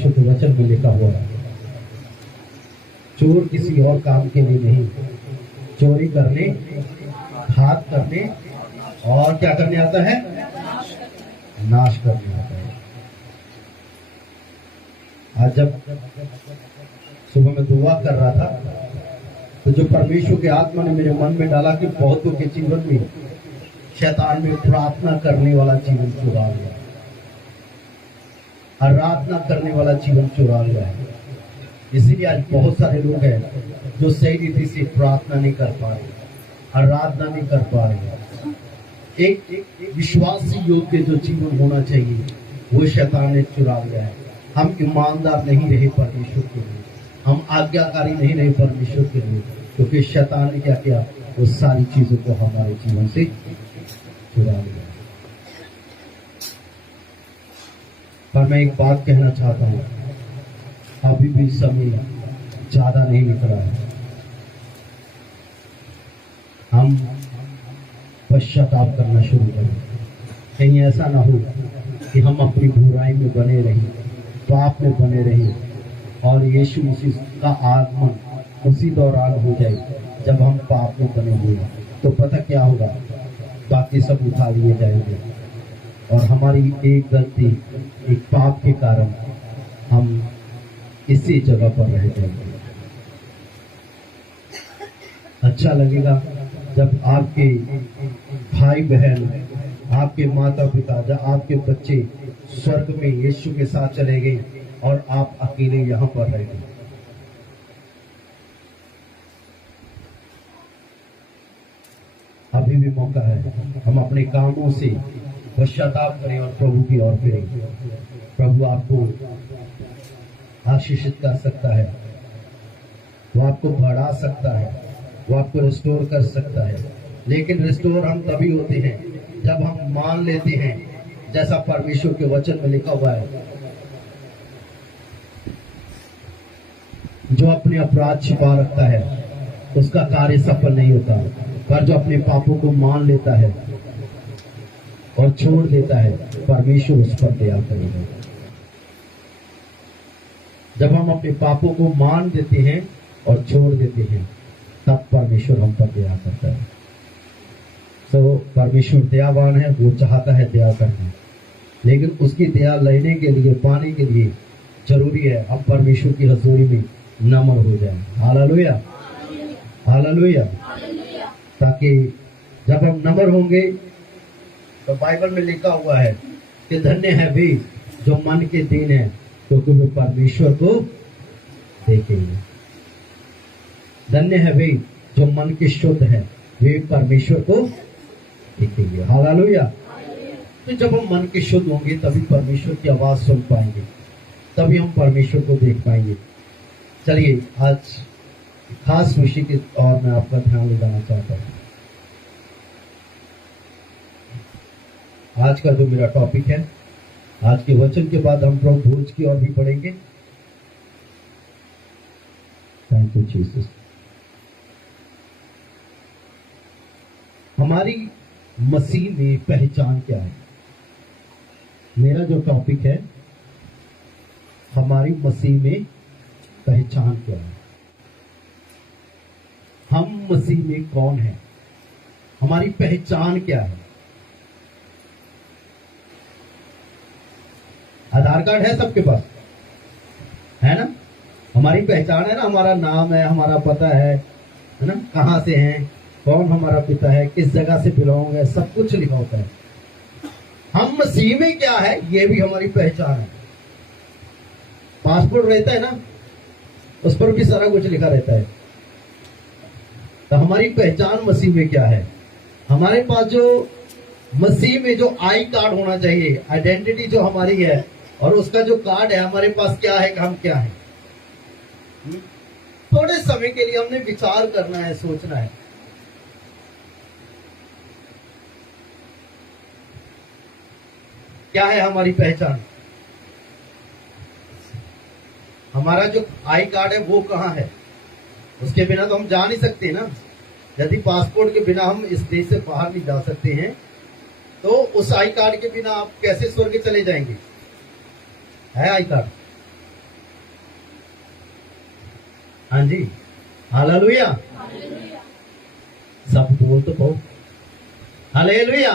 परमेश्वर के वचन में लिखा हुआ है, चोर किसी और काम के लिए नहीं, चोरी करने, घात करने और क्या करने आता है, नाश करने आता है। आज जब सुबह में दुआ कर रहा था तो जो परमेश्वर के आत्मा ने मेरे मन में डाला कि बहुतों के जीवन में शैतान में प्रार्थना करने वाला जीवन चुरा लिया, आराधना करने वाला जीवन चुरा लिया है। इसीलिए आज बहुत सारे लोग हैं जो सही रीति से प्रार्थना नहीं कर पा रहे, आराधना नहीं कर पा रहे। एक विश्वासी योग्य जो जीवन होना चाहिए वो शैतान ने चुरा लिया है। हम ईमानदार नहीं रहे परमेश्वर के लिए, हम आज्ञाकारी नहीं रहे परमेश्वर के लिए, क्योंकि शैतान ने क्या किया, वो सारी चीजों को हमारे जीवन से चुरा लिया। पर मैं एक बात कहना चाहता हूं, अभी भी समय ज्यादा नहीं निकला है। हम पश्चाताप करना शुरू करें। कहीं ऐसा ना हो कि हम अपनी बुराई में बने रहे, पाप में बने रहे और यीशु मसीह का आगमन उसी दौरान हो जाए जब हम पाप में बने हुए, तो पता क्या होगा, बाकी सब उठा लिए जाएंगे और हमारी एक गलती, एक पाप के कारण हम इसी जगह पर रह जाएंगे। अच्छा लगेगा जब आपके भाई बहन, आपके माता पिता, जब आपके बच्चे स्वर्ग में यीशु के साथ चले गए और आप अकेले यहाँ पर रह गए। अभी भी मौका है, हम अपने कामों से पश्चाताप करें और प्रभु की ओर फिरें। प्रभु आपको आशीषित कर सकता है, वो आपको बढ़ा सकता है, वो आपको रिस्टोर कर सकता है। लेकिन रिस्टोर हम तभी होते हैं जब हम मान लेते हैं, जैसा परमेश्वर के वचन में लिखा हुआ है, जो अपने अपराध छिपा रखता है उसका कार्य सफल नहीं होता, पर जो अपने पापों को मान लेता है और छोड़ देता है, परमेश्वर उस पर दया करेगा। जब हम अपने पापों को मान देते हैं और छोड़ देते हैं, तब परमेश्वर हम पर दया करता है। तो परमेश्वर दयावान है, वो चाहता है दया करना, लेकिन उसकी दया लेने के लिए, पाने के लिए जरूरी है हम परमेश्वर की हजूरी में नम्र हो जाए। Hallelujah, hallelujah. ताकि जब हम नम्र होंगे तो बाइबल में लिखा हुआ है कि धन्य है वे जो मन के दीन है, क्योंकि वे परमेश्वर को देखेंगे। धन्य है वे जो मन के शुद्ध है, वे परमेश्वर को देखेंगे। हालेलुया। तो जब हम मन के शुद्ध होंगे तभी परमेश्वर की आवाज सुन पाएंगे, तभी हम परमेश्वर को देख पाएंगे। चलिए आज खास विषय की ओर मैं आपका ध्यान ले जाना चाहता हूं। आज का जो मेरा टॉपिक है, आज के वचन के बाद हम प्रभु भोज की ओर भी पढ़ेंगे। Thank you Jesus. हमारी मसीह में पहचान क्या है? मेरा जो टॉपिक है, हमारी मसीह में पहचान क्या है? हम मसीह में कौन है? हमारी पहचान क्या है? आधार कार्ड है सबके पास, है ना? हमारी पहचान है ना, हमारा नाम है, हमारा पता है ना, कहां से हैं, कौन हमारा पिता है, किस जगह से बिलोंग है, सब कुछ लिखा होता है। हम मसीह में क्या है, ये भी हमारी पहचान है। पासपोर्ट रहता है ना, उस पर भी सारा कुछ लिखा रहता है। तो हमारी पहचान मसीह में क्या है? हमारे पास जो मसीह में जो आई कार्ड होना चाहिए, आइडेंटिटी जो हमारी है, और उसका जो कार्ड है हमारे पास क्या है कि हम क्या है। थोड़े समय के लिए हमने विचार करना है, सोचना है। क्या है हमारी पहचान? हमारा जो आई कार्ड है वो कहाँ है? उसके बिना तो हम जा नहीं सकते ना। यदि पासपोर्ट के बिना हम इस देश से बाहर नहीं जा सकते हैं, तो उस आई कार्ड के बिना आप कैसे स्वर्ग चले जाएंगे? है आई कार्ड? हाँ जी, हालेलुया। सब बोल तो पाओ, हालेलुया।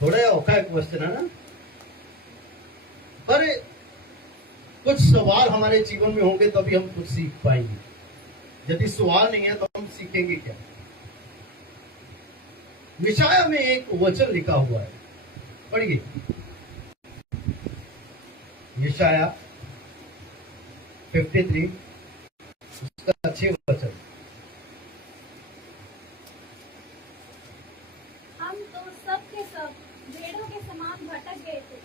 थोड़ा औखा है क्वेश्चन, है ना, पर कुछ सवाल हमारे जीवन में होंगे तभी हम कुछ सीख पाएंगे। यदि सवाल नहीं है तो हम सीखेंगे क्या? यशायाह में एक वचन लिखा हुआ है, पढ़िए। यशायाह 53 उसका 6 वचन। हम तो सब के सब भेड़ों के समान भटक गए थे,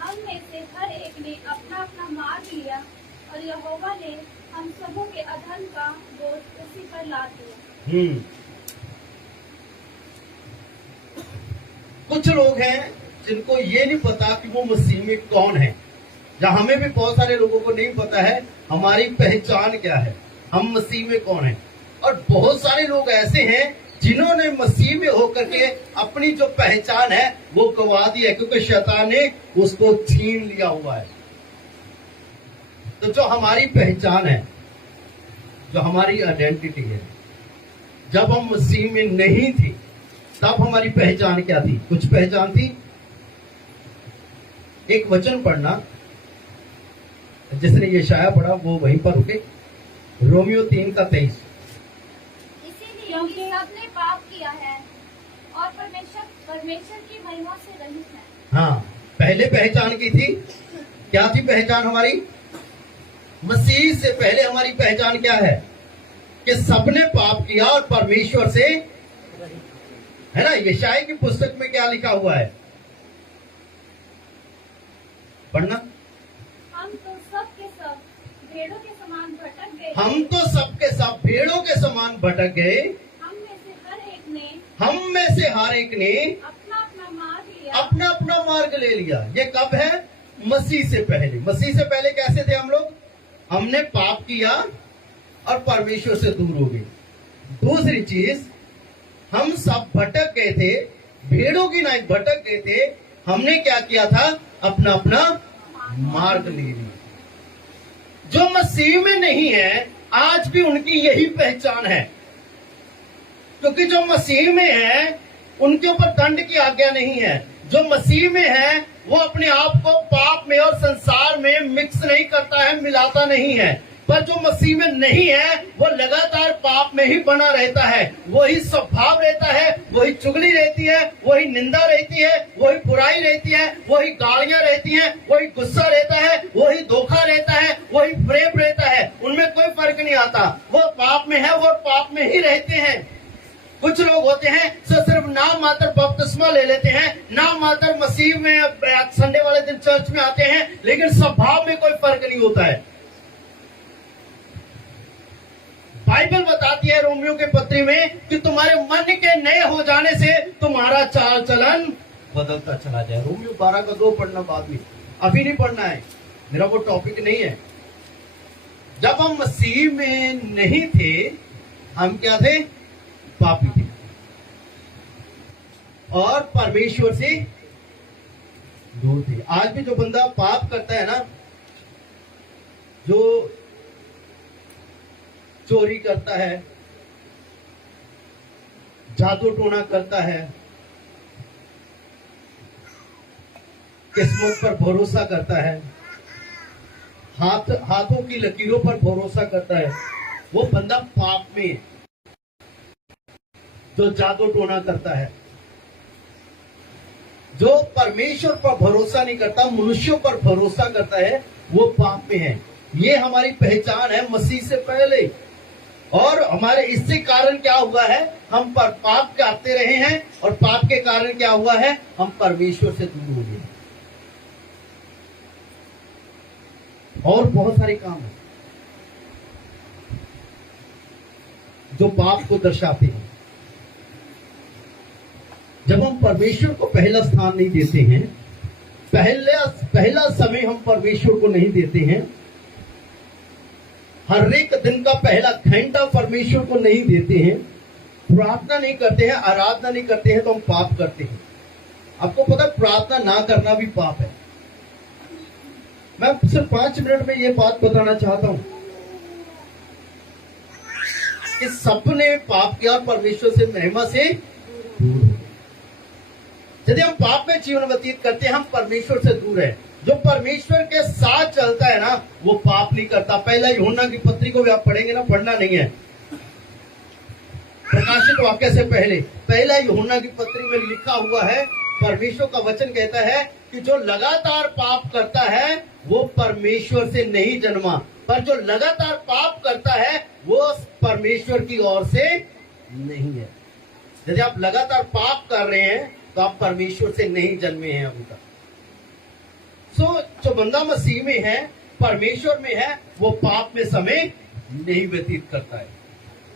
हम में से हर एक ने अपना अपना मार्ग लिया, और यहोवा ने हम सबों के अधर्म का बोझ उसी पर लाद दिया। कुछ लोग हैं जिनको ये नहीं पता कि वो मसीह में कौन है, या हमें भी बहुत सारे लोगों को नहीं पता है हमारी पहचान क्या है, हम मसीह में कौन है। और बहुत सारे लोग ऐसे हैं जिन्होंने मसीह में होकर के अपनी जो पहचान है वो गवा दी है, क्योंकि शैतान ने उसको छीन लिया हुआ है। तो जो हमारी पहचान है, जो हमारी आइडेंटिटी है, जब हम मसीह में नहीं थे तब हमारी पहचान क्या थी? कुछ पहचान थी। एक वचन पढ़ना, जिसने यशायाह पढ़ा वो वहीं पर रुके, रोमियो 3:23। इसीलिए सबने पाप किया है और परमेश्वर की महिमा से रहित है। हाँ, पहले पहचान की थी, क्या थी पहचान हमारी? मसीह से पहले हमारी पहचान क्या है? कि सबने पाप किया और परमेश्वर से, है ना। यशायाह की पुस्तक में क्या लिखा हुआ है? पढ़ना। हम तो सब के सब भेड़ों के समान भटक गए, हम तो सब के सब भेड़ों के समान भटक गए, हम में से हर एक ने अपना अपना मार्ग ले लिया। ये कब है? मसीह से पहले। मसीह से पहले कैसे थे हम लोग? हमने पाप किया और परमेश्वर से दूर हो गए। दूसरी चीज, हम सब भटक गए थे, भेड़ों की नाई भटक गए थे। हमने क्या किया था? अपना अपना मार्ग ले लिया। जो मसीह में नहीं है आज भी उनकी यही पहचान है, क्योंकि जो मसीह में है उनके ऊपर दंड की आज्ञा नहीं है। जो मसीह में है वो अपने आप को पाप में और संसार में मिक्स नहीं करता है, मिलाता नहीं है। पर जो मसीह में नहीं है वो लगातार पाप में ही बना रहता है। वही स्वभाव रहता है, वही चुगली रहती है, वही निंदा रहती है, वही बुराई रहती है, वही गालियां रहती हैं, वही गुस्सा रहता है, वही धोखा रहता है, वही प्रेम रहता है। उनमें कोई फर्क नहीं आता। वो पाप में है, वो पाप में ही रहते हैं। कुछ लोग होते हैं जो सिर्फ नाम मात्र बपतिस्मा ले लेते हैं, नाम मात्र मसीह में संडे वाले दिन चर्च में आते हैं, लेकिन स्वभाव में कोई फर्क नहीं होता है। बाइबल बताती है रोमियो के पत्री में कि तुम्हारे मन के नए हो जाने से तुम्हारा चाल चलन बदलता चला जाए। रोमियो 12:2 पढ़ना बाद में, अभी नहीं पढ़ना है, मेरा वो टॉपिक नहीं है। जब हम मसीह में नहीं थे हम क्या थे? पापी थे और परमेश्वर से दूर थे। आज भी जो बंदा पाप करता है ना, जो चोरी करता है, जादू टोना करता है, किस्मत पर भरोसा करता है, हाथों की लकीरों पर भरोसा करता है, वो बंदा पाप में है। जो जादू टोना करता है, जो परमेश्वर पर भरोसा नहीं करता, मनुष्यों पर भरोसा करता है, वो पाप में है। ये हमारी पहचान है मसीह से पहले। और हमारे इससे कारण क्या हुआ है? हम पर पाप करते रहे हैं और पाप के कारण क्या हुआ है? हम परमेश्वर से दूर हो गए। और बहुत सारे काम हैं जो पाप को दर्शाते हैं। जब हम परमेश्वर को पहला स्थान नहीं देते हैं, पहला समय हम परमेश्वर को नहीं देते हैं, हर एक दिन का पहला घंटा परमेश्वर को नहीं देते हैं, प्रार्थना नहीं करते हैं, आराधना नहीं करते हैं, तो हम पाप करते हैं। आपको पता है प्रार्थना ना करना भी पाप है। मैं सिर्फ 5 मिनट में ये बात बताना चाहता हूं कि सबने पाप किया, परमेश्वर से महिमा से दूर हो गए। यदि हम पाप में जीवन व्यतीत करते हैं, हम परमेश्वर से दूर है। जो परमेश्वर के साथ चलता है ना, वो पाप नहीं करता। पहला यूहन्ना की पत्री को भी आप पढ़ेंगे ना, पढ़ना नहीं है, प्रकाशित वाक्य से पहले पहला यूहन्ना की पत्री में लिखा हुआ है, परमेश्वर का वचन कहता है कि जो लगातार पाप करता है वो परमेश्वर से नहीं जन्मा, पर जो लगातार पाप करता है वो परमेश्वर की ओर से नहीं है। यदि आप लगातार पाप कर रहे हैं तो आप परमेश्वर से नहीं जन्मे हैं अभी तक। जो बंदा मसीह में है, परमेश्वर में है, वो पाप में समय नहीं व्यतीत करता है,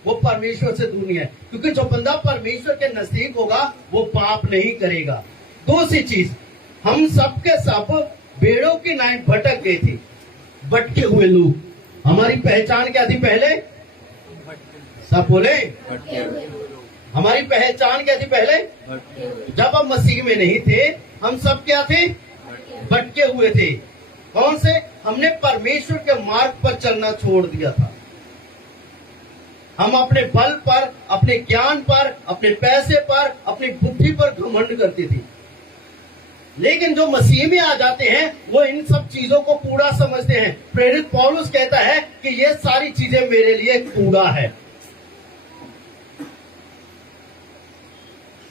वो परमेश्वर से दूर नहीं है। क्योंकि जो बंदा परमेश्वर के नजदीक होगा वो पाप नहीं करेगा। दूसरी चीज, हम सब के सब भेड़ों की नाई भटक गए थे, भटके हुए लोग। हमारी पहचान क्या थी पहले? सब बोले, हमारी पहचान क्या थी पहले? जब हम मसीह में नहीं थे, हम सब क्या थे? भटके हुए थे। कौन से? हमने परमेश्वर के मार्ग पर चलना छोड़ दिया था। हम अपने बल पर, अपने ज्ञान पर, अपने पैसे पर, अपनी बुद्धि पर घमंड करते थे। लेकिन जो मसीह में आ जाते हैं वो इन सब चीजों को कूड़ा समझते हैं। प्रेरित पौलुस कहता है कि ये सारी चीजें मेरे लिए कूड़ा है।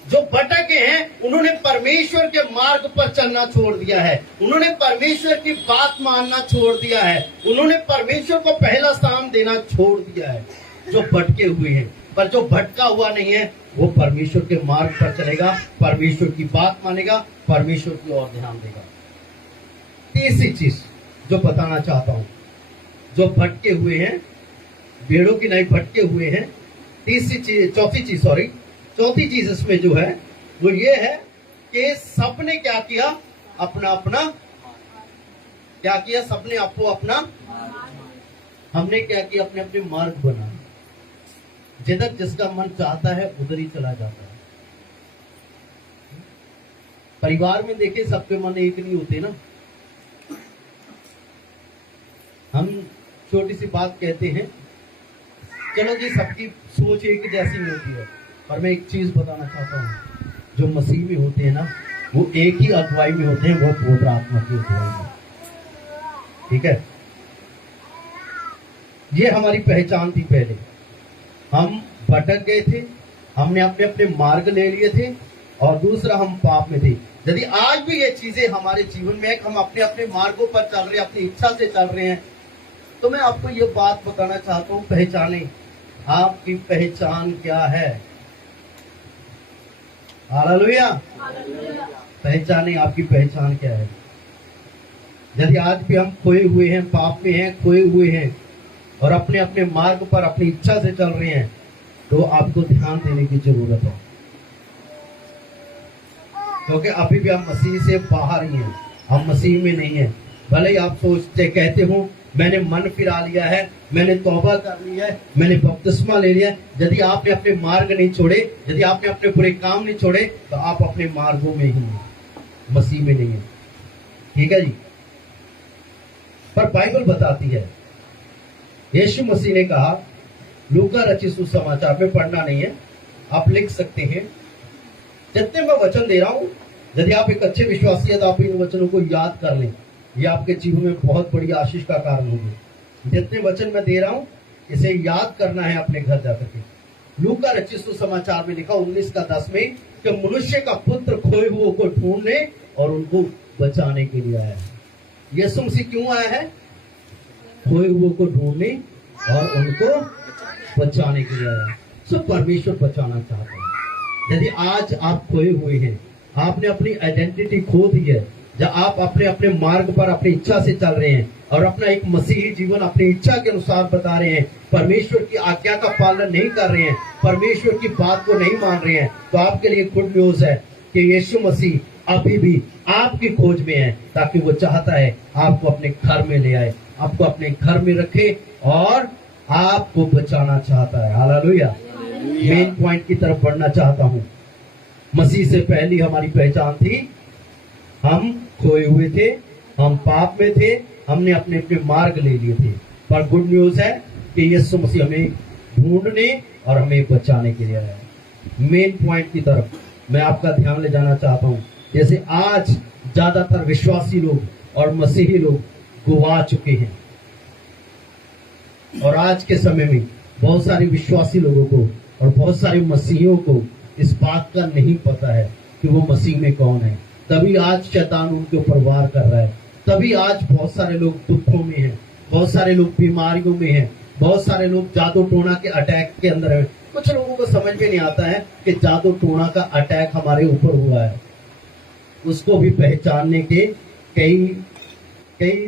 जो भटके हैं उन्होंने परमेश्वर के मार्ग पर चलना छोड़ दिया है, उन्होंने परमेश्वर की बात मानना छोड़ दिया है, उन्होंने परमेश्वर को पहला स्थान देना छोड़ दिया है। जो भटके हुए हैं, पर जो भटका हुआ नहीं है वो परमेश्वर के मार्ग पर चलेगा, परमेश्वर की बात मानेगा, परमेश्वर की ओर ध्यान देगा। तीसरी चीज जो बताना चाहता हूं, जो भटके हुए हैं, भेड़ों की नहीं भटके हुए हैं। चौथी चीज इसमें जो है वो ये है कि सबने क्या किया? अपना अपना क्या किया? सबने आपको अपना, हमने क्या किया? अपने अपने मार्ग बनाए। जिधर जिसका मन चाहता है उधर ही चला जाता है। परिवार में देखिए, सबके मन एक नहीं होते ना। हम छोटी सी बात कहते हैं, चलो जी सबकी सोच एक जैसी नहीं होती है, पर मैं एक चीज बताना चाहता हूँ, जो मसीह में होते हैं ना वो एक ही अगुवाई में होते हैं, वो पवित्र आत्मा की अगुवाई में। ठीक है, ये हमारी पहचान थी। पहले हम भटक गए थे, हमने अपने अपने मार्ग ले लिए थे, और दूसरा हम पाप में थे। यदि आज भी ये चीजें हमारे जीवन में है, हम अपने अपने मार्गों पर चल रहे हैं, अपनी इच्छा से चल रहे हैं, तो मैं आपको ये बात बताना चाहता हूँ, पहचाने। आपकी पहचान क्या है? हालेलुया। पहचाने आपकी पहचान क्या है। यदि आज भी हम खोए हुए हैं, पाप में हैं, खोए हुए हैं और अपने अपने मार्ग पर अपनी इच्छा से चल रहे हैं, तो आपको ध्यान देने की जरूरत है। क्योंकि अभी भी हम मसीह से बाहर ही हैं, हम मसीह में नहीं हैं। भले ही आप सोचते कहते हो मैंने मन फिरा लिया है, मैंने तौबा कर लिया है, मैंने बपतिस्मा ले लिया है, यदि आपने अपने मार्ग नहीं छोड़े, यदि आपने अपने बुरे काम नहीं छोड़े, तो आप अपने मार्गों में ही हैं, मसीह में नहीं है। ठीक है जी। पर बाइबल बताती है, यीशु मसीह ने कहा, लूका रचित सुसमाचार में, पढ़ना नहीं है, आप लिख सकते हैं। जितने मैं वचन दे रहा हूं, यदि आप एक अच्छे विश्वासी हैं तो आप इन वचनों को याद कर लें, ये आपके जीवन में बहुत बड़ी आशीष का कारण होगी। जितने वचन मैं दे रहा हूं इसे याद करना है अपने घर जाकर के। लूका रचित सुसमाचार में लिखा 19:10 में कि मनुष्य का पुत्र खोए हुओं को ढूंढने और उनको बचाने के लिए आया है। यीशु मसीह क्यों आया है? खोए हुओं को ढूंढने और उनको बचाने के लिए आया है। सब परमेश्वर बचाना चाहता है। यदि आज आप खोए हुए हैं, आपने अपनी आइडेंटिटी खो दी है, जब आप अपने अपने मार्ग पर अपनी इच्छा से चल रहे हैं और अपना एक मसीही जीवन अपनी इच्छा के अनुसार बता रहे हैं, परमेश्वर की आज्ञा का पालन नहीं कर रहे हैं, परमेश्वर की बात को नहीं मान रहे हैं, तो आपके लिए गुड न्यूज है कि यीशु मसीह अभी भी आपकी खोज में है, ताकि वो चाहता है आपको अपने घर में ले आए, आपको अपने घर में रखे और आपको बचाना चाहता है। हालेलुया। मेन पॉइंट की तरफ बढ़ना चाहता हूं। मसीह से पहली हमारी पहचान थी, हम खोए हुए थे, हम पाप में थे, हमने अपने अपने मार्ग ले लिए थे। पर गुड न्यूज है कि यीशु मसीह हमें ढूंढने और हमें बचाने के लिए आया है। मेन पॉइंट की तरफ मैं आपका ध्यान ले जाना चाहता हूं। जैसे आज ज्यादातर विश्वासी लोग और मसीही लोग गुवा चुके हैं, और आज के समय में बहुत सारे विश्वासी लोगों को और बहुत सारे मसीहियों को इस बात का नहीं पता है कि वो मसीह में कौन है। तभी आज शैतान उनके ऊपर वार कर रहा है। तभी आज बहुत सारे लोग दुखों में हैं, बहुत सारे लोग बीमारियों में हैं, बहुत सारे लोग जादू टोना के अटैक के अंदर हैं। कुछ लोगों को समझ में नहीं आता है कि जादू टोना का अटैक हमारे ऊपर हुआ है। उसको भी पहचानने के कई कई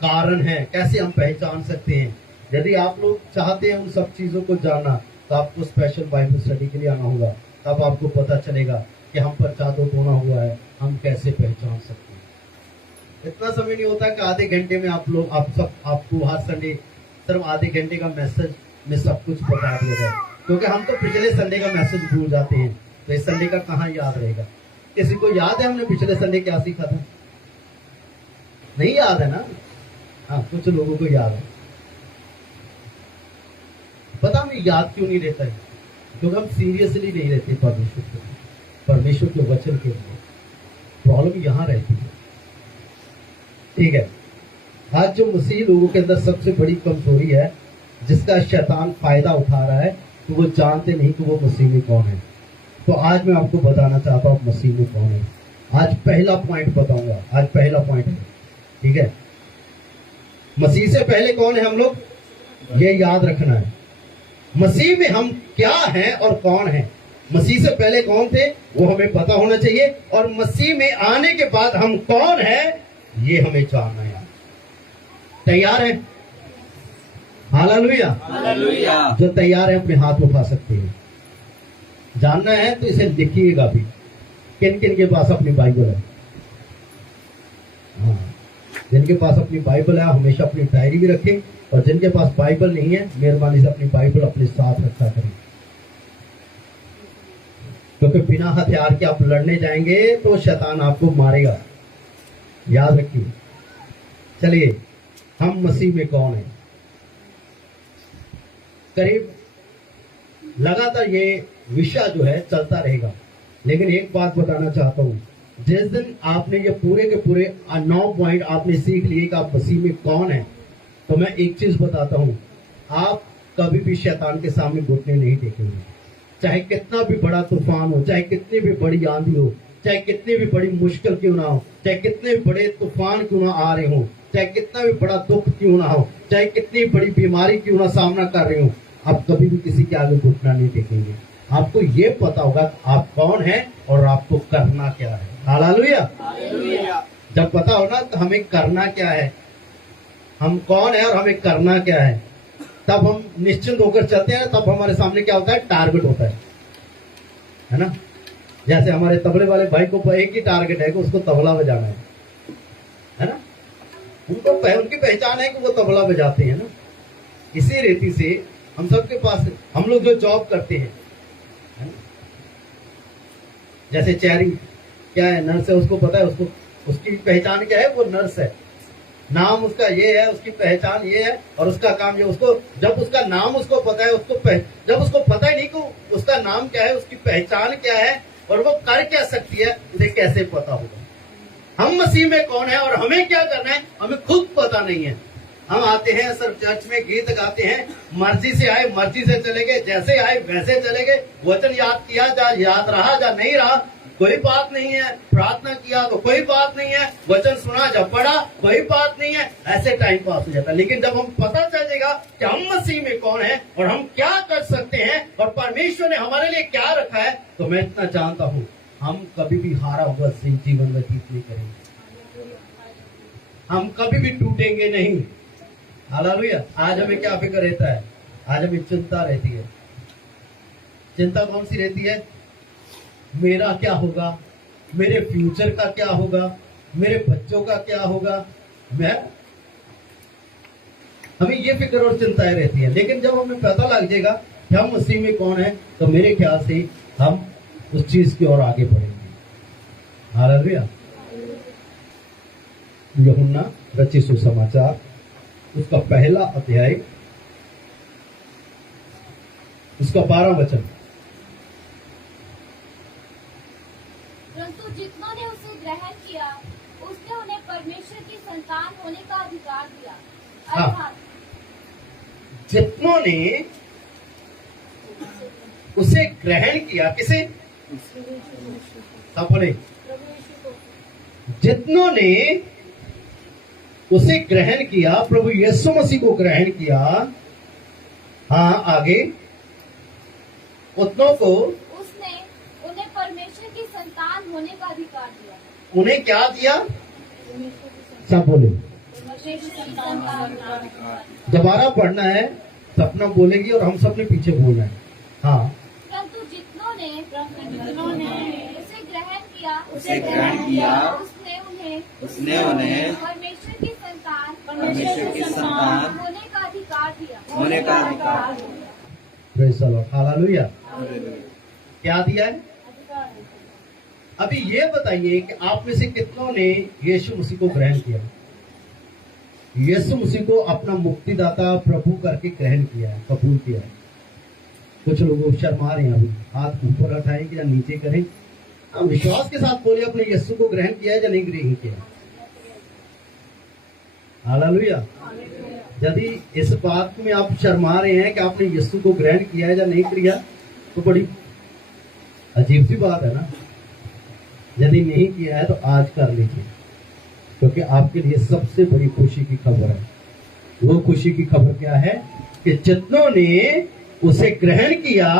कारण हैं। कैसे हम पहचान सकते हैं? यदि आप लोग चाहते हैं उन सब चीजों को जानना, तो आपको स्पेशल बाइबल स्टडी के लिए आना होगा। तब आपको पता चलेगा कि हम पर जादू टोना हुआ है, हम कैसे पहचान सकते हैं। इतना समय नहीं होता कि आधे घंटे में आपको हर संडे सिर्फ आधे घंटे का मैसेज में सब कुछ बता दिया जाए, क्योंकि हम तो पिछले संडे का मैसेज भूल जाते हैं। तो इस संडे का कहाँ याद रहेगा? किसी को याद है हमने पिछले संडे क्या सीखा था? नहीं याद है ना? हाँ, कुछ लोगों को याद है। पता हमें याद क्यों नहीं रहता है? क्योंकि हम सीरियसली नहीं रहते परमेश्वर के वचन के लिए। प्रॉब्लम यहां रहती है। ठीक है, आज जो मसीह लोगों के अंदर सबसे बड़ी कमजोरी है, जिसका शैतान फायदा उठा रहा है, तो वो जानते नहीं कि वो मसीह में कौन है। तो आज मैं आपको बताना चाहता हूं मसीह में कौन है। आज पहला पॉइंट बताऊंगा। आज पहला पॉइंट है, ठीक है। मसीह से पहले कौन है हम लोग, ये याद रखना है। मसीह में हम क्या हैं और कौन हैं। मसीह से पहले कौन थे वो हमें पता होना चाहिए, और मसीह में आने के बाद हम कौन हैं ये हमें जानना है। तैयार है? हालेलुया। हालेलुया। जो तैयार है अपने हाथ उठा सकते हैं। जानना है तो इसे लिखिएगा भी। किन किन के पास अपनी बाइबल है? हाँ, जिनके पास अपनी बाइबल है हमेशा अपनी डायरी भी रखें, और जिनके पास बाइबल नहीं है मेहरबानी से अपनी बाइबल अपने साथ रखा करें, क्योंकि बिना हथियार के आप लड़ने जाएंगे तो शैतान आपको मारेगा। याद रखिए। चलिए, हम मसीह में कौन है। करीब लगातार ये विषय जो है चलता रहेगा, लेकिन एक बात बताना चाहता हूं। जिस दिन आपने ये पूरे के पूरे 9 पॉइंट आपने सीख लिए कि आप मसीह में कौन है, तो मैं एक चीज बताता हूं, आप कभी भी शैतान के सामने घुटने नहीं टेकेंगे। चाहे कितना भी बड़ा तूफान हो, चाहे कितनी भी बड़ी आंधी हो, चाहे कितनी भी बड़ी मुश्किल क्यों ना हो, चाहे कितने भी बड़े तूफान क्यों ना आ रहे हो, चाहे कितना भी बड़ा दुख क्यों ना हो, चाहे कितनी बड़ी बीमारी क्यों ना सामना कर रहे हो, आप कभी भी किसी के आगे घुटना नहीं टेकेंगे। आपको ये पता होगा आप कौन है और आपको करना क्या है। हालेलुया। हालेलुया। जब पता हो ना तो हमें करना क्या है, हम कौन है और हमें करना क्या है, तब हम निश्चिंत होकर चलते हैं। तब हमारे सामने क्या होता है, टारगेट होता है ना। जैसे हमारे तबले वाले भाई को एक ही टारगेट है कि उसको तबला बजाना है ना। उनकी पहचान है कि वो तबला बजाते हैं ना। इसी रीति से हम सबके पास, हम लोग जो जॉब करते हैं, है ना? जैसे चेरी क्या है, नर्स है, उसको पता है, उसकी पहचान क्या है, वो नर्स है। नाम उसका ये है, उसकी पहचान ये है, और उसका काम ये। उसको जब उसका नाम उसको पता है, जब उसको पता ही नहीं कि उसका नाम क्या है, उसकी पहचान क्या है और वो कर क्या सकती है, उसे कैसे पता होगा। हम मसीह में कौन है और हमें क्या करना है, हमें खुद पता नहीं है। हम आते हैं सर चर्च में, गीत गाते हैं, मर्जी से आए मर्जी से चले गए, जैसे आए वैसे चले गए। वचन याद किया, जा याद रहा, जा नहीं रहा, कोई बात नहीं है। प्रार्थना किया तो कोई बात नहीं है, वचन सुना जब पढ़ा कोई बात नहीं है, ऐसे टाइम पास हो जाता है। लेकिन जब हम पता चलेगा कि हम मसीह में कौन है और हम क्या कर सकते हैं और परमेश्वर ने हमारे लिए क्या रखा है, तो मैं इतना जानता हूँ, हम कभी भी हारा हुआ जीवन व्यतीत नहीं करेंगे, हम कभी भी टूटेंगे नहीं। हालेलुया। आज हमें क्या फिक्र रहता है, आज हमें चिंता रहती है। चिंता कौन सी रहती है, मेरा क्या होगा, मेरे फ्यूचर का क्या होगा, मेरे बच्चों का क्या होगा, हमें ये फिक्र और चिंताएं रहती है। लेकिन जब हमें पता लग जाएगा कि हम मसीह में कौन है, तो मेरे ख्याल से हम उस चीज की ओर आगे बढ़ेंगे। हालेलुया। यूहन्ना रचित सुसमाचार उसका पहला अध्याय उसका 12 वचन। परंतु जितनों ने उसे ग्रहण किया उसने उन्हें परमेश्वर की संतान होने का अधिकार दिया। हाँ। अर्थात जितनों ने उसे ग्रहण किया, किसे? सब बोले, जितनों ने उसे ग्रहण किया, प्रभु यीशु मसीह को ग्रहण किया। हाँ, आगे उतनों को उसने उन्हें परमेश्वर की संतान होने का अधिकार दिया। उन्हें क्या दिया? सब बोले। परमेश्वर की संतान का अधिकार। दोबारा पढ़ना है, सपना बोलेगी और हम सबने पीछे बोलना है। हाँ, परंतु जितनों ने उसे ग्रहण किया उसने उन्हें परमेश्वर की संतान होने का अधिकार दिया। Praise the Lord, hallelujah. क्या दिया है? अभी ये बताइए कि आप में से कितनों ने यीशु मसीह को ग्रहण किया, यीशु मसीह को अपना मुक्तिदाता प्रभु करके ग्रहण किया है, कबूल किया है? कुछ लोग शर्मा रहे हैं, अभी हाथ ऊपर उठाएं या नीचे करें। हम विश्वास के साथ बोले, अपने यीशु को ग्रहण किया है या नहीं ग्रहण किया? हालेलुया। यदि इस बात में आप शर्मा रहे हैं कि आपने यीशु को ग्रहण किया है या नहीं किया, तो बड़ी अजीब सी बात है ना। यदि नहीं किया है तो आज कर लीजिए, क्योंकि आपके लिए सबसे बड़ी खुशी की खबर है। वो खुशी की खबर क्या है कि जितनों ने उसे ग्रहण किया,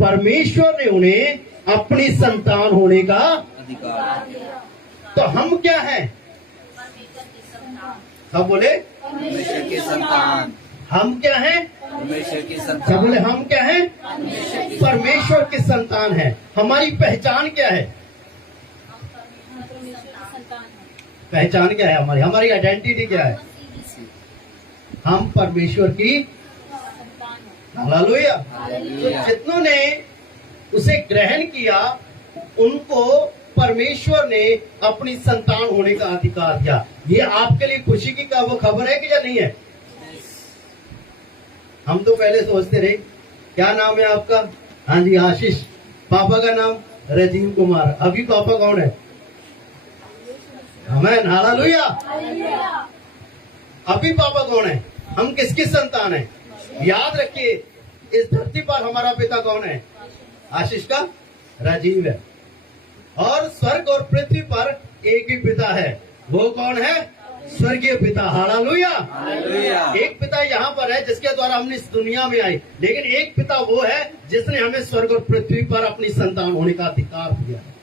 परमेश्वर ने उन्हें अपनी संतान होने का अधिकार दिया। तो हम क्या हैं? सब बोले, परमेश्वर की संतान। हम क्या हैं? परमेश्वर की सब संतान। बोले, हम क्या हैं? परमेश्वर की संतान है। हमारी पहचान क्या है? पहचान क्या है हमारी? हमारी आइडेंटिटी क्या है? हम परमेश्वर की हालेलुया। तो जितनों ने उसे ग्रहण किया उनको परमेश्वर ने अपनी संतान होने का अधिकार दिया। ये आपके लिए खुशी की वो खबर है कि या नहीं है? हम तो पहले सोचते रहे, क्या नाम है आपका? हाँ जी, आशीष। पापा का नाम राजीव कुमार। अभी पापा कौन है? आमीन, हालेलुया। अभी पापा कौन है? हम किसकी संतान है? याद रखिए, इस धरती पर हमारा पिता कौन है? आशीष का राजीव है। और स्वर्ग और पृथ्वी पर एक ही पिता है। वो कौन है? स्वर्गीय पिता। हालेलुया। एक पिता यहाँ पर है जिसके द्वारा हमने इस दुनिया में आए, लेकिन एक पिता वो है जिसने हमें स्वर्ग और पृथ्वी पर अपनी संतान होने का अधिकार दिया है।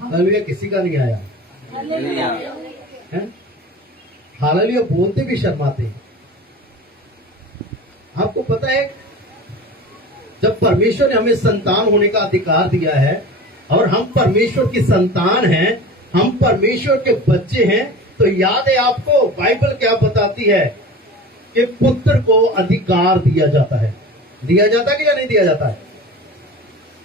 हालेलुया। किसी का नहीं आया है? हालेलुया बोलते भी शर्माते हैं। आपको पता है, जब परमेश्वर ने हमें संतान होने का अधिकार दिया है और हम परमेश्वर की संतान हैं, हम परमेश्वर के बच्चे हैं, तो याद है आपको बाइबल क्या बताती है कि पुत्र को अधिकार दिया जाता है। दिया जाता है कि या नहीं दिया जाता है?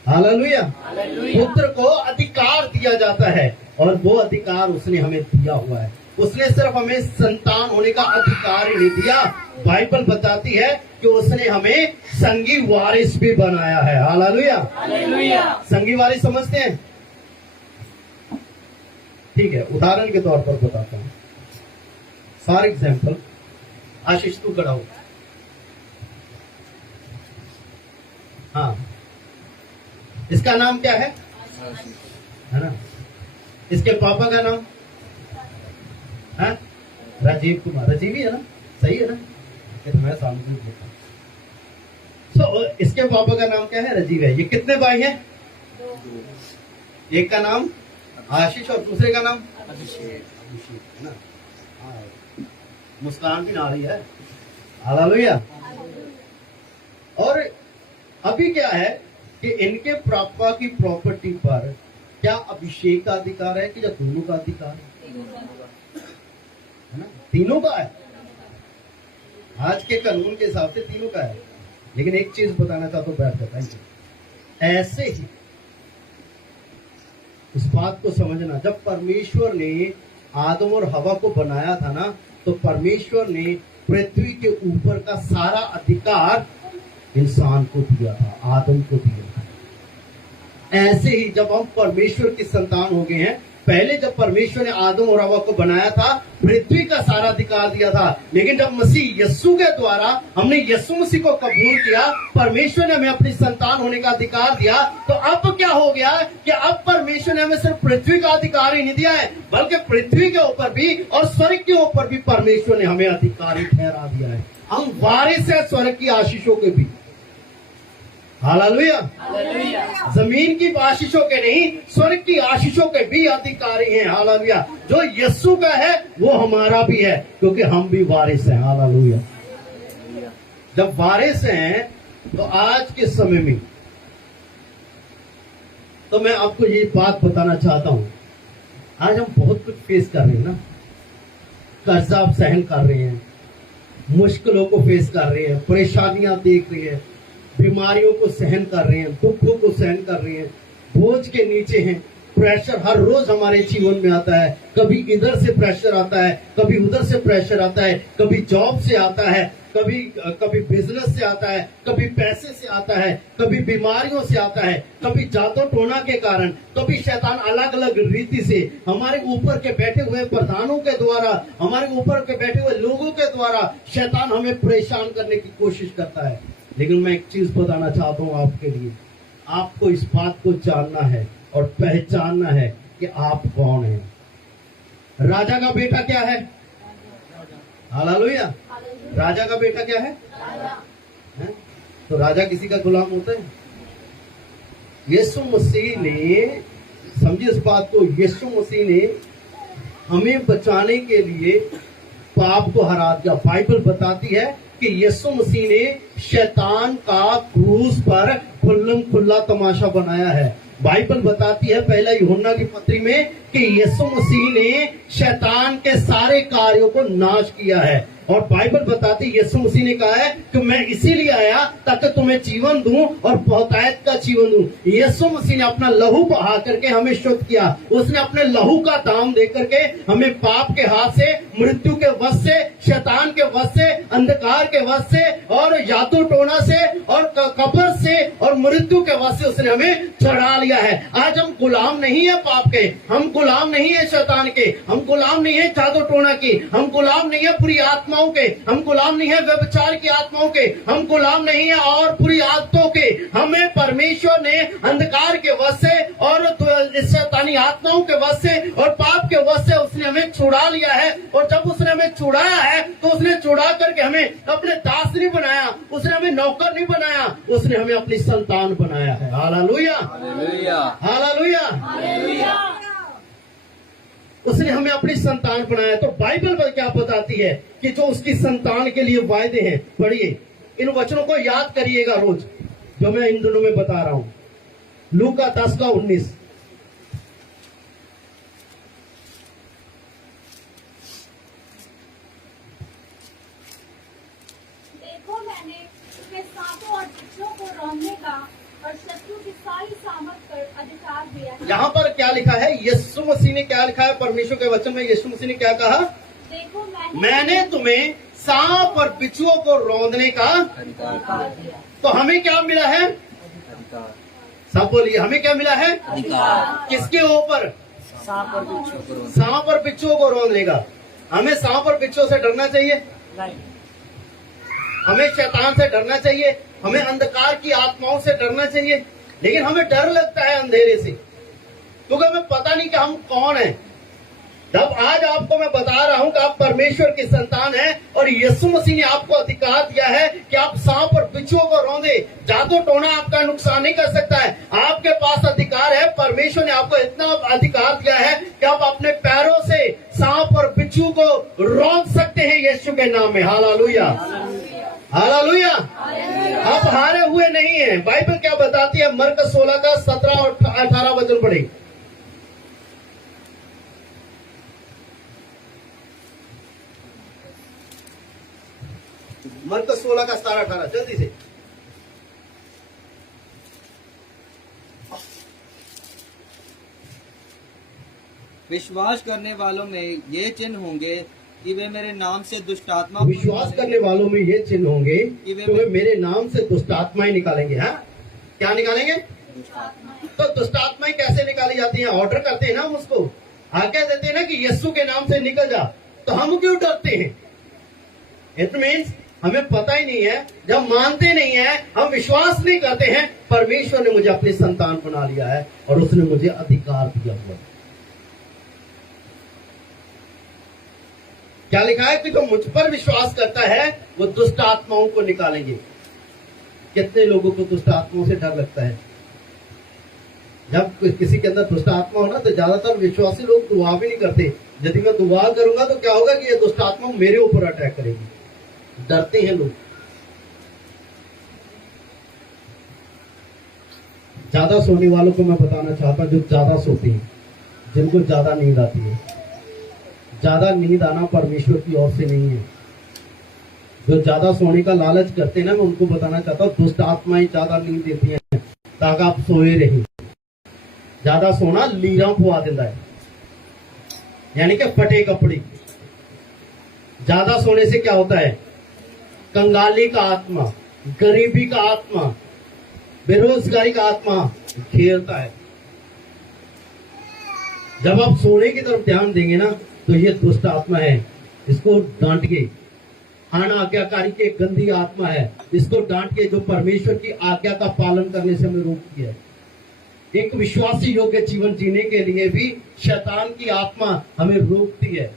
हालेलुया। पुत्र को अधिकार दिया जाता है और वो अधिकार उसने हमें दिया हुआ है। उसने सिर्फ हमें संतान होने का अधिकार ही नहीं दिया, बाइबल बताती है कि उसने हमें संगी वारिस भी बनाया है। हालेलुया। संगी वारिस समझते हैं? ठीक है, उदाहरण के तौर पर बताता हूं। फॉर एग्जाम्पल, आशीष तू खड़ा हो। हाँ, इसका नाम क्या है ना? इसके पापा का नाम है राजीव कुमार। राजीव ही है ना? सही है ना? कि मैं सामने बोलता हूं। तो इसके पापा का नाम क्या है? राजीव है। ये कितने भाई हैं? एक का नाम आशीष और दूसरे का नाम अभिषेक है ना? हाँ, मुस्कान भी ना रही है। हालेलुया। और अभी क्या है कि इनके पापा की प्रॉपर्टी पर क्या अभिषेक का अधिकार है कि या दोनों का अधिकार है ना? तीनों का है। आज के कानून के हिसाब से तीनों का है। लेकिन एक चीज बताना चाहता हूं, बैठ जाता है। ऐसे ही इस बात को समझना, जब परमेश्वर ने आदम और हवा को बनाया था ना, तो परमेश्वर ने पृथ्वी के ऊपर का सारा अधिकार इंसान को दिया था, आदम को दिया था। ऐसे ही जब हम परमेश्वर की संतान हो गए हैं, पहले जब परमेश्वर ने आदम और हवा को बनाया था, पृथ्वी का सारा अधिकार दिया था। लेकिन जब मसीह यस्सु के द्वारा हमने यस्सु मसीह को कबूल किया, परमेश्वर ने हमें अपनी संतान होने का अधिकार दिया। तो अब क्या हो गया कि अब परमेश्वर ने हमें सिर्फ पृथ्वी का अधिकार ही नहीं दिया है, बल्कि पृथ्वी के ऊपर भी और स्वर्ग के ऊपर भी परमेश्वर ने हमें अधिकारी ठहरा दिया है। हम वारिस है स्वर्ग की आशीषों के भी। हालेलुया। जमीन की आशीषों के नहीं, स्वर्ग की आशीषों के भी अधिकारी हैं। हालेलुया। जो यीशु का है वो हमारा भी है, क्योंकि हम भी वारिस हैं। हालेलुया। जब वारिस हैं तो आज के समय में तो मैं आपको ये बात बताना चाहता हूं, आज हम बहुत कुछ फेस कर रहे हैं ना, कर्जा आप सहन कर रहे हैं, मुश्किलों को फेस कर रहे हैं, परेशानियां देख रहे हैं, बीमारियों को सहन कर रहे हैं, दुखों को सहन कर रहे हैं, बोझ के नीचे हैं, प्रेशर हर रोज हमारे जीवन में आता है। कभी इधर से प्रेशर आता है, कभी उधर से प्रेशर आता है, कभी जॉब से आता है, कभी बिजनेस से आता है, कभी पैसे से आता है, कभी बीमारियों से आता है, कभी जादू टोना के कारण, कभी शैतान अलग अलग रीति से हमारे ऊपर के बैठे हुए प्रधानों के द्वारा, हमारे ऊपर के बैठे हुए लोगों के द्वारा शैतान हमें परेशान करने की कोशिश करता है। लेकिन मैं एक चीज बताना चाहता हूं आपके लिए, आपको इस बात को जानना है और पहचानना है कि आप कौन हैं। राजा का बेटा क्या है? हालेलुया। राजा का बेटा क्या है? तो राजा किसी का गुलाम होता है? यीशु मसीह ने, समझिए इस बात को, यीशु मसीह ने हमें बचाने के लिए पाप को हरा दिया। बाइबल बताती है कि यीशु मसीह ने शैतान का क्रूस पर खुल्लम खुल्ला तमाशा बनाया है। बाइबल बताती है पहला यूहन्ना की पत्री में कि यीशु मसीह ने शैतान के सारे कार्यों को नाश किया है। और बाइबल बताती है यीशु मसीह ने कहा है कि मैं इसीलिए आया ताकि तुम्हें जीवन दूं और बहुतायत का जीवन दूं। यीशु मसीह ने अपना लहू बहा करके हमें शुद्ध किया। उसने अपने लहू का दाम दे करके हमें पाप के हाथ से, मृत्यु के वश से, शैतान के वश से, अंधकार के वश से और जादू टोना से और कब्र से और मृत्यु के वश से उसने हमें छुड़ा लिया है। आज हम गुलाम नहीं है पाप के, हम गुलाम नहीं है शैतान के, हम गुलाम नहीं है जादू टोना की, हम गुलाम नहीं है बुरी आत्माओं के, हम गुलाम नहीं है व्यभिचार की आत्माओं के, हम गुलाम नहीं है और बुरी आदतों के। हमें परमेश्वर ने अंधकार के वश से और शैतानी आत्माओं के वश से और पाप के वश से उसने हमें छुड़ा लिया है। और जब उसने हमें छुड़ाया है तो उसने छुड़ा करके हमें अपने दास नहीं बनाया, उसने हमें नौकर नहीं बनाया, उसने हमें अपनी संतान बनाया है। Hallelujah, hallelujah, hallelujah. उसने हमें अपनी संतान बनाया। तो बाइबल पर क्या बताती है कि जो उसकी संतान के लिए वायदे हैं, पढ़िए, इन वचनों को याद करिएगा रोज, जो मैं इन दिनों में बता रहा हूं। लूका 10:19। देखो मैंने तुम्हें सांपों और बिच्छुओं को रौंदने का और शत्रु की सारी सामर्थ पर अधिकार दिया है। यहाँ पर क्या लिखा है? यीशु मसीह ने क्या लिखा है? परमेश्वर के वचन में यीशु मसीह ने क्या कहा? देखो मैंने तुम्हें सांप और बिच्छुओं को रौंदने का अधिकार दिया। तो हमें क्या मिला है? सब बोलिए, हमें क्या मिला है? किसके ऊपर? सांप और बिच्छू को सांप और बिच्छुओं को रौंदने का। हमें सांप और बिच्छुओं से डरना चाहिए? हमें शैतान से डरना चाहिए? हमें अंधकार की आत्माओं से डरना चाहिए? लेकिन हमें डर लगता है अंधेरे से, क्योंकि हमें पता नहीं कि हम कौन हैं। जब आज आपको मैं बता रहा हूं कि आप परमेश्वर की संतान हैं और यीशु मसीह ने आपको अधिकार दिया है कि आप सांप और बिच्छुओं को रौंदे, जादू टोना आपका नुकसान नहीं कर सकता है। आपके पास अधिकार है। परमेश्वर ने आपको इतना अधिकार दिया है कि आप अपने पैरों से सांप और बिच्छू को रौंद सकते हैं यीशु के नाम में। Hallelujah, hallelujah. आप हारे हुए नहीं हैं। बाइबल क्या बताती है? मरकस 16:17 और 18 वचन पढ़े। मरकस 16:17-18 जल्दी से। विश्वास करने वालों में ये चिन्ह होंगे कि वे मेरे नाम से दुष्ट आत्मा विश्वास करने वालों में ये चिन्ह होंगे कि वे मेरे नाम से दुष्ट आत्माएं निकालेंगे। हाँ, क्या निकालेंगे? तो दुष्ट आत्माएं कैसे निकाली जाती हैं? ऑर्डर करते हैं ना हम उसको, आज्ञा देते हैं ना कि यीशु के नाम से निकल जा, तो हम क्यों डरते हैं? इट मीन्स हमें पता ही नहीं है, जब मानते नहीं है, हम विश्वास नहीं करते हैं, परमेश्वर ने मुझे अपनी संतान बना लिया है और उसने मुझे अधिकार दिया हुआ है। क्या लिखा है कि जो मुझ पर विश्वास करता है वो दुष्ट आत्माओं को निकालेंगे। कितने लोगों को दुष्ट आत्माओं से डर लगता है? जब किसी के अंदर दुष्ट आत्मा हो ना, तो ज्यादातर विश्वासी लोग दुआ भी नहीं करते। यदि मैं दुआ करूंगा तो क्या होगा कि ये दुष्ट आत्मा मेरे ऊपर अटैक करेगी। डरते हैं लोग। ज्यादा सोने वालों को मैं बताना चाहता हूं, जो ज्यादा सोते हैं, जिनको ज्यादा नींद आती है। ज्यादा नींद आना परमेश्वर की ओर से नहीं है। जो ज्यादा सोने का लालच करते हैं ना, मैं उनको बताना चाहता हूं, दुष्ट आत्माएं ज्यादा नींद देती हैं ताकि आप सोए रहें। ज्यादा सोना लीरा पुआ देता है, यानी कि फटे कपड़े। ज्यादा सोने से क्या होता है? कंगाली का आत्मा, गरीबी का आत्मा, बेरोजगारी का आत्मा घेरता है। जब आप सोने की तरफ ध्यान देंगे ना, तो ये दुष्ट आत्मा है, इसको डांट के। अनाज्ञाकारी की एक गंदी आत्मा है, इसको डांट के, जो परमेश्वर की आज्ञा का पालन करने से हमें रोकती है। एक विश्वासी योग्य जीवन जीने के लिए भी शैतान की आत्मा हमें रोकती है।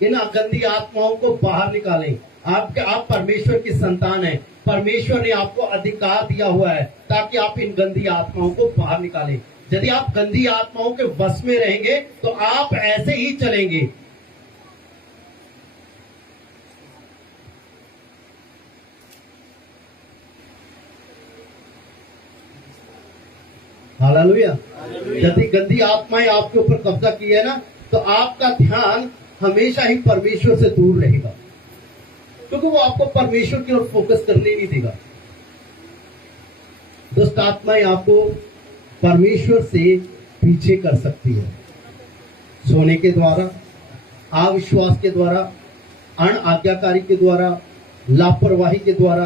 इन गंदी आत्माओं को बाहर निकालें। आप परमेश्वर की संतान हैं। परमेश्वर ने आपको अधिकार दिया हुआ है ताकि आप इन गंदी आत्माओं को बाहर निकालें। यदि आप गंदी आत्माओं के वश में रहेंगे तो आप ऐसे ही चलेंगे। हालेलुया। यदि गंदी आत्माएं आपके ऊपर कब्जा की है ना, तो आपका ध्यान हमेशा ही परमेश्वर से दूर रहेगा, क्योंकि वो आपको परमेश्वर की ओर फोकस करने नहीं देगा। दुष्ट आत्माएं आपको परमेश्वर से पीछे कर सकती है, सोने के द्वारा, अविश्वास के द्वारा, अनाज्ञाकारी के द्वारा, लापरवाही के द्वारा,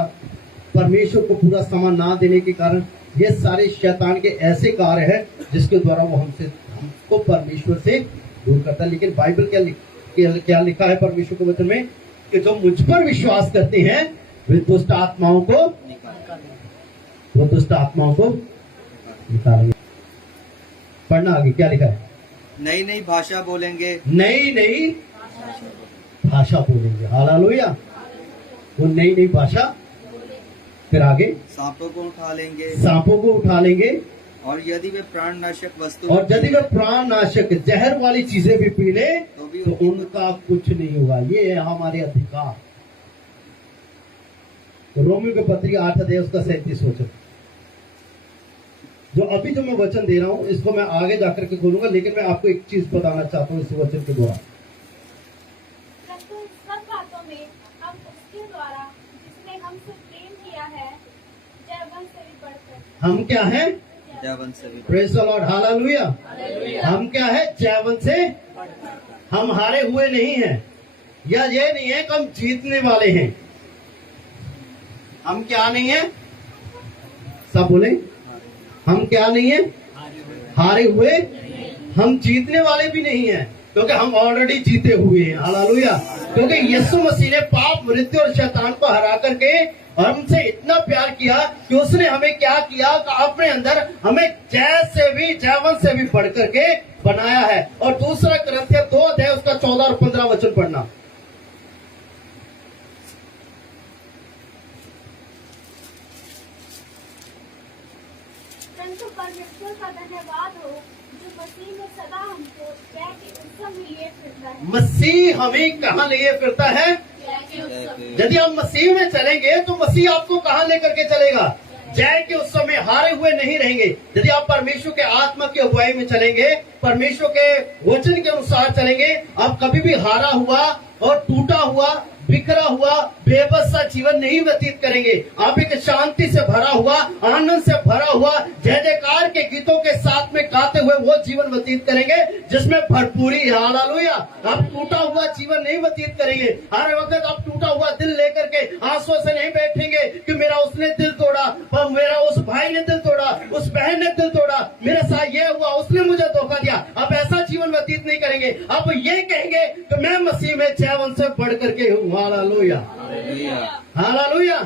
परमेश्वर को पूरा समय ना देने के कारण। ये सारे शैतान के ऐसे कार्य हैं जिसके द्वारा वो हमको परमेश्वर से दूर करता है। लेकिन बाइबल क्या लिखा है परमेश्वर के वचन में कि जो मुझ पर विश्वास करते हैं वे दुष्ट आत्माओं को निकालेंगे। पढ़ना आगे क्या लिखा है? नई नई भाषा बोलेंगे। नई नई भाषा बोलेंगे। हालेलुया। वो नई नई भाषा। फिर आगे सांपों को उठा लेंगे। और यदि वे प्राणनाशक जहर वाली चीजें भी पी ले तो उनका कुछ नहीं होगा। ये है हमारे अधिकार। तो रोमियो के पत्री 8 अध्याय उसका 37 वचन, जो मैं वचन दे रहा हूं, इसको मैं आगे जाकर के खोलूंगा, लेकिन मैं आपको एक चीज बताना चाहता हूं इस वचन के द्वारा। सब बातों में हम उसके द्वारा जिसने हमसे प्रेम किया है, जयवंत से भी बढ़कर। हम क्या है? जयवंत से भी। Praise the Lord. हालेलुया। हम क्या है? जयवंत से। हम हारे हुए नहीं हैं, या ये नहीं है कि हम जीतने वाले हैं। हम क्या नहीं है? सब बोले, हम क्या नहीं है? हारे हुए। हम जीतने वाले भी नहीं हैं, क्योंकि हम ऑलरेडी जीते हुए हैं। हालेलुया। क्योंकि यीशु मसीह ने पाप, मृत्यु और शैतान को हरा करके हमसे इतना प्यार किया कि उसने हमें क्या किया कि अपने अंदर हमें जयवंत से भी बढ़ करके बनाया है। और दूसरा कुरिन्थियों 2 अध्याय उसका 14 और 15 वचन पढ़ना। परंतु परमेश्वर का धन्यवाद हो जो मसीह में सदा हमको जय के उत्सव में लिए फिरता है। मसीह हमें कहाँ लिए फिरता है? यदि हम मसीह में चलेंगे तो मसीह आपको कहाँ लेकर के चलेगा? जय के उत्सव में। हारे हुए नहीं रहेंगे। यदि आप परमेश्वर के आत्मा की अगुवाई में चलेंगे, परमेश्वर के वचन के अनुसार चलेंगे, आप कभी भी हारा हुआ और टूटा हुआ, बिखरा हुआ बेबस सा जीवन नहीं व्यतीत करेंगे। आप एक शांति से भरा हुआ, आनंद से भरा हुआ, जय जयकार के गीतों के साथ में गाते हुए वो जीवन व्यतीत करेंगे जिसमें भरपूरी है। हालेलुया। आप टूटा हुआ जीवन नहीं व्यतीत करेंगे। हर वक्त आप टूटा हुआ दिल लेकर के आंसुओं से नहीं बैठेंगे कि मेरा उसने दिल तोड़ा, पर मेरा उस भाई ने दिल तोड़ा, उस बहन ने दिल तोड़ा, मेरे साथ ये हुआ, उसने मुझे धोखा दिया। आप ऐसा जीवन व्यतीत नहीं करेंगे। आप ये कहेंगे कि मैं मसीह में जैवन से बढ़ करके हूँ। Hallelujah, hallelujah.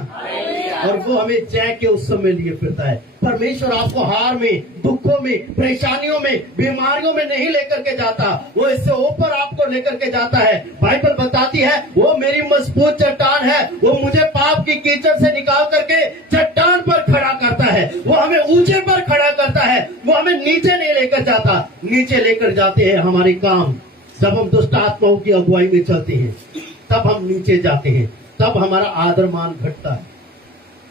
और वो हमें जय के उत्सव में लिए फिरता है। परमेश्वर आपको हार में, दुखों में, परेशानियों में, बीमारियों में नहीं लेकर के जाता, वो इससे ऊपर आपको लेकर के जाता है। बाइबल बताती है वो मेरी मजबूत चट्टान है, वो मुझे पाप की कीचड़ से निकाल करके चट्टान पर खड़ा करता है। वो हमें ऊंचे पर खड़ा करता है, वो हमें नीचे नहीं लेकर जाता। नीचे लेकर जाते हैं हमारे काम। जब हम दुष्ट आत्माओं की अगुवाई में चलते हैं तब हम नीचे जाते हैं, तब हमारा आदर मान घटता है,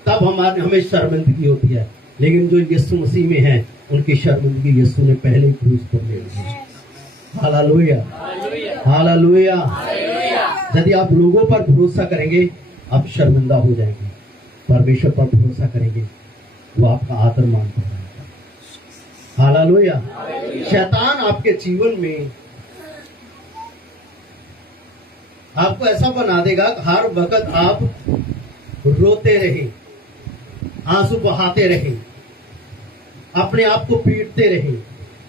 तब हमें शर्मिंदगी होती है। लेकिन जो यीशु मसीह में है उनकी शर्मिंदगी यीशु ने पहले ही क्रूस पर ले ली है। Hallelujah, hallelujah. यदि आप लोगों पर भरोसा करेंगे आप शर्मिंदा हो जाएंगे। परमेश्वर पर भरोसा करेंगे वो आपका आदर मान बढ़ाएगा। हालेलुया। शैतान आपके जीवन में आपको ऐसा बना देगा कि हर वक्त आप रोते रहे, आंसू बहाते रहे, अपने आप को पीटते रहे,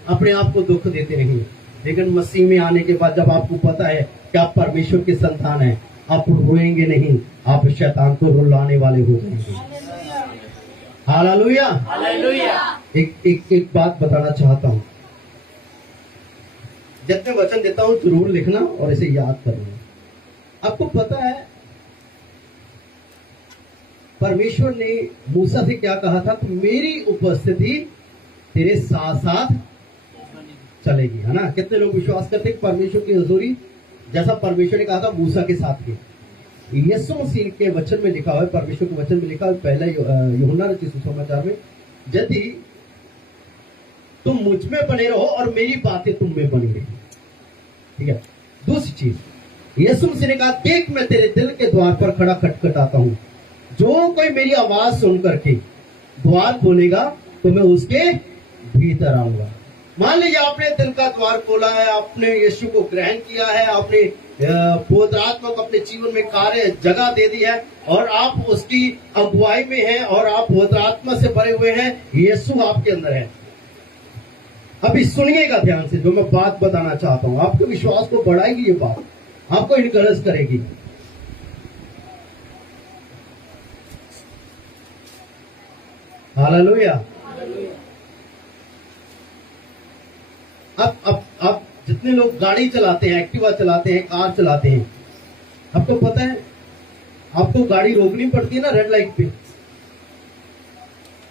अपने आप को दुख देते रहे। लेकिन मसीह में आने के बाद जब आपको पता है कि आप परमेश्वर के संतान हैं, आप रोएंगे नहीं, आप शैतान को रुलाने वाले हो जाएंगे। Hallelujah, hallelujah. एक बात बताना चाहता हूं, जितने वचन देता हूं जरूर लिखना और इसे याद करना। आपको पता है परमेश्वर ने मूसा से क्या कहा था? तो मेरी उपस्थिति तेरे साथ साथ चलेगी, है ना? कितने लोग विश्वास करते हैं परमेश्वर की हुजूरी जैसा परमेश्वर ने कहा था मूसा के साथ की? यीशु मसीह के वचन में लिखा हुआ है, परमेश्वर के वचन में लिखा हुआ है, पहला यूहन्ना रचित सुसमाचार में, यदि तुम मुझ में बने रहो और मेरी बातें तुम में बनी रही। ठीक है। दूसरी चीज, यीशु मसीह ने कहा देख मैं तेरे दिल के द्वार पर खड़ा खटखटाता हूं, जो कोई मेरी आवाज सुन करके द्वार खोलेगा तो मैं उसके भीतर आऊंगा। मान लीजिए आपने दिल का द्वार खोला है, आपने यीशु को ग्रहण किया है, आपने पवित्र आत्मा को अपने जीवन में कार्य जगह दे दी है और आप उसकी अगुवाई में हैं और आप पवित्र आत्मा से भरे हुए हैं, यीशु आपके अंदर है। अभी सुनिएगा ध्यान से, जो मैं बात बताना चाहता हूं, आपके विश्वास को बढ़ाएगी ये बात, आपको इनकरेज करेगी। हालेलुया। अब जितने लोग गाड़ी चलाते हैं, एक्टिवा चलाते हैं, कार चलाते हैं, आपको पता है आपको गाड़ी रोकनी पड़ती है ना रेड लाइट पे।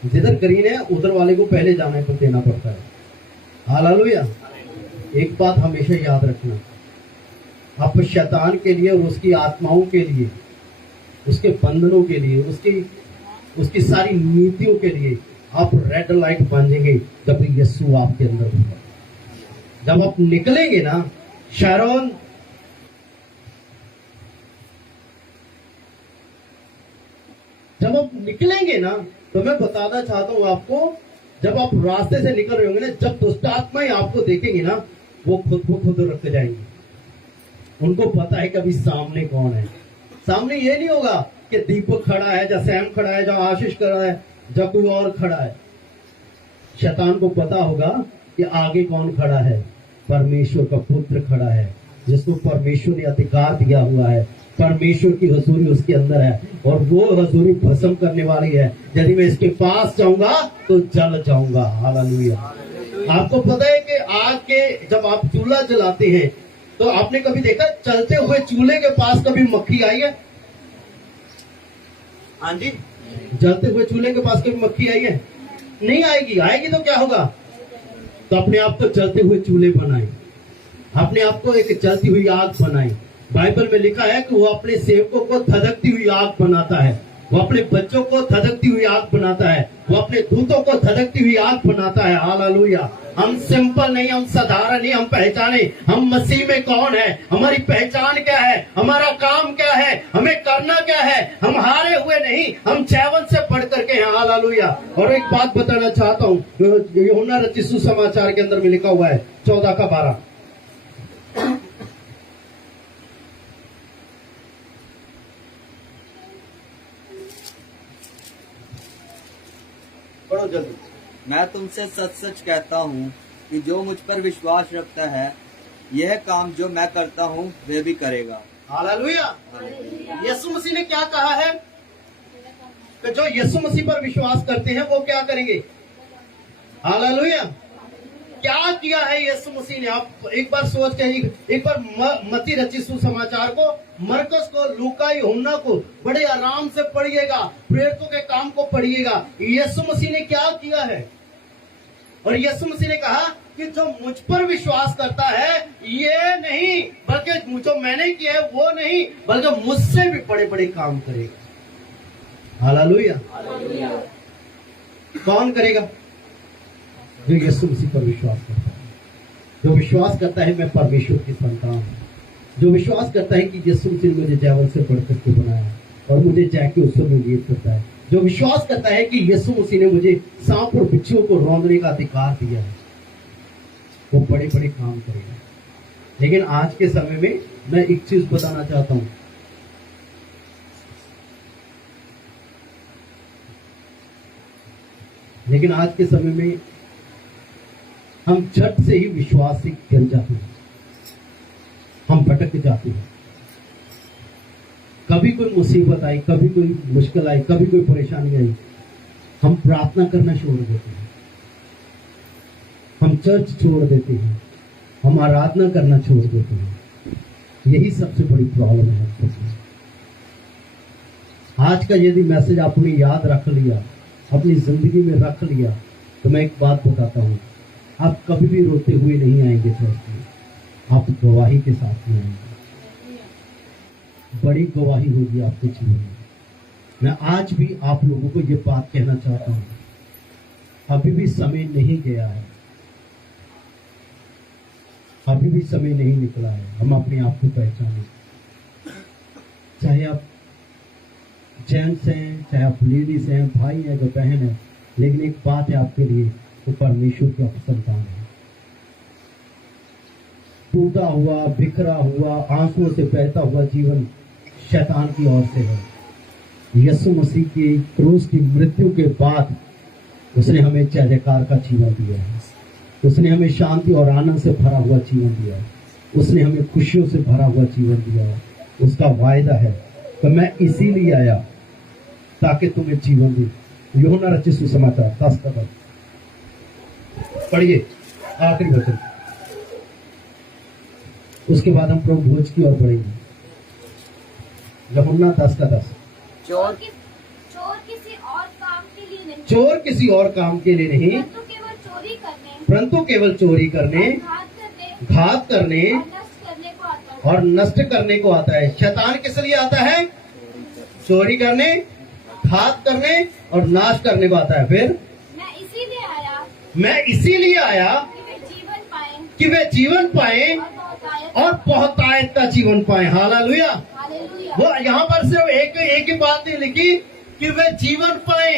जिधर ग्रीन है उधर वाले को पहले जाने को देना पड़ता है। हालेलुया। एक बात हमेशा याद रखना, आप शैतान के लिए और उसकी आत्माओं के लिए, उसके बंधनों के लिए, उसकी सारी नीतियों के लिए आप रेड लाइट बांधेंगे जब यीशु आपके अंदर होगा। जब आप निकलेंगे ना शारोन, जब आप निकलेंगे ना, तो मैं बताना चाहता हूं आपको, जब आप रास्ते से निकल रहे होंगे ना, जब दुष्ट आत्माएं आपको देखेंगे ना, वो खुद को खुद रख जाएंगे। उनको पता है कि अभी सामने कौन है। सामने ये नहीं होगा कि दीपक खड़ा है, या सैम खड़ा है, या आशीष खड़ा है, या कोई और खड़ा है। शैतान को पता होगा कि आगे कौन खड़ा है। परमेश्वर का पुत्र खड़ा है, जिसको परमेश्वर ने अधिकार दिया हुआ है। परमेश्वर की हजूरी उसके अंदर है और वो हजूरी भस्म करने वाली है। यदि मैं इसके पास जाऊंगा तो जल जाऊंगा। हालेलुया। आपको पता है कि आग के जब आप चूल्हा जलाते हैं तो आपने कभी देखा चलते हुए चूल्हे के पास कभी मक्खी आई है? हाँ जी, जलते हुए चूल्हे के पास कभी मक्खी आई है? नहीं आएगी। आएगी तो क्या होगा? तो अपने आप को जलते हुए चूल्हे बनाए, अपने आप को एक जलती हुई आग बनाए। बाइबल में लिखा है कि वो अपने सेवकों को धधकती हुई आग बनाता है, वो अपने बच्चों को धधकती हुई आग बनाता है, वो अपने दूतों को धधकती हुई आग बनाता है। हालेलुया। हम सिंपल नहीं, हम साधारण नहीं, हम पहचाने हम मसीह में कौन है, हमारी पहचान क्या है, हमारा काम क्या है, हमें करना क्या हम हारे हुए नहीं, हम 7 से बढ़ करके हैं। हालेलुया। और एक बात बताना चाहता हूँ, यूहन्ना रचित सुसमाचार के अंदर में लिखा हुआ है 14 का 12। पढ़ो जल्दी। मैं तुमसे सच सच कहता हूँ कि जो मुझ पर विश्वास रखता है, यह काम जो मैं करता हूँ वह भी करेगा। हालेलुया। यीशु मसीह ने क्या कहा है कि जो यीशु मसीह पर विश्वास करते हैं वो क्या करेंगे? हालेलुया। क्या किया है यीशु मसीह ने? आप एक बार सोच के, एक बार मत्ती रचित सुसमाचार को, मरकस को, लूका, यूहन्ना को बड़े आराम से पढ़िएगा, प्रेरितों के काम को पढ़िएगा। यीशु मसीह ने क्या किया है? और यीशु मसीह ने कहा कि जो मुझ पर विश्वास करता है, ये नहीं बल्कि जो मैंने किया है वो नहीं, बल्कि मुझसे भी बड़े बड़े काम करेगा। हालेलुया। कौन करेगा? जो यीशु मसीह पर विश्वास करता है, जो विश्वास करता है मैं परमेश्वर की संतान हूँ, जो विश्वास करता है कि यीशु मसीह ने मुझे जैवल से बढ़कर के बनाया और मुझे जाके उससे नियत करता है, जो विश्वास करता है कि यीशु मसीह ने मुझे सांप और बिच्छुओं को रौंदने का अधिकार दिया है, वो बड़े बड़े काम करेगा। लेकिन आज के समय में मैं एक चीज बताना चाहता हूं, लेकिन आज के समय में हम झट से ही विश्वास से गिर जाते हैं, हम भटक जाते हैं। कभी कोई मुसीबत आई, कभी कोई मुश्किल आई, कभी कोई परेशानी आई, हम प्रार्थना करना छोड़ देते हैं, हम चर्च छोड़ देते हैं, हम आराधना करना छोड़ देते हैं। यही सबसे बड़ी प्रॉब्लम है। आज का यदि मैसेज आपने याद रख लिया, अपनी जिंदगी में रख लिया, तो मैं एक बात बताता हूं, आप कभी भी रोते हुए नहीं आएंगे चर्च में, आप गवाही के साथ में आएंगे। बड़ी गवाही होगी आपके जीवन में। मैं आज भी आप लोगों को ये बात कहना चाहता हूं, अभी भी समय नहीं गया है, अभी भी समय नहीं निकला है। हम अपने आप को पहचानें, चाहे आप जेंट्स हैं, चाहे आप लेडीज हैं, भाई हैं, जो बहन है, लेकिन एक बात है आपके लिए, वो परमेश्वर की संतान है। टूटा हुआ, बिखरा हुआ, आंसुओं से बहता हुआ जीवन शैतान की ओर से है। यीशु मसीह की क्रूस की मृत्यु के बाद उसने हमें जय जयकार का जीवन दिया है, उसने हमें शांति और आनंद से भरा हुआ जीवन दिया है, उसने हमें खुशियों से भरा हुआ जीवन दिया है। उसका वायदा है कि मैं इसीलिए आया ताकि तुम्हें जीवन दी। यूहन्ना रचित सुसमाचार 10 का 10 पढ़िए, आखिरी वचन, उसके बाद हम प्रभु भोज की ओर बढ़ेंगे। यूहन्ना 10 का 10। चोर किसी और काम के लिए नहीं, चोर किसी और काम के लिए नहीं, परंतु केवल चोरी करने, घात करने और नष्ट करने को आता है। और नष्ट करने को आता है। शैतान किस लिए आता है? चोरी करने, घात करने और नाश करने को आता है। फिर मैं इसीलिए आया कि वे जीवन पाए और बहुतायत का जीवन पाए। हालेलुया। वो यहाँ पर सिर्फ एक ही बात नहीं लिखी कि वे जीवन पाए।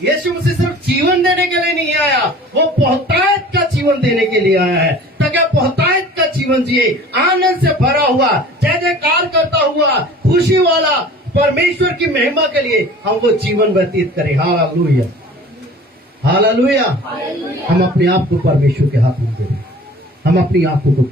यीशु मसीह सिर्फ जीवन देने के लिए नहीं आया, वो बहुतायत का जीवन देने के लिए आया है, ताकि बहुतायत का जीवन जिए, आनंद से भरा हुआ, जय जयकार करता हुआ, खुशी वाला, परमेश्वर की महिमा के लिए हम वो जीवन व्यतीत करें। Hallelujah, hallelujah. हम अपने आप को परमेश्वर के हाथ में दे, हम अपनी आंखों को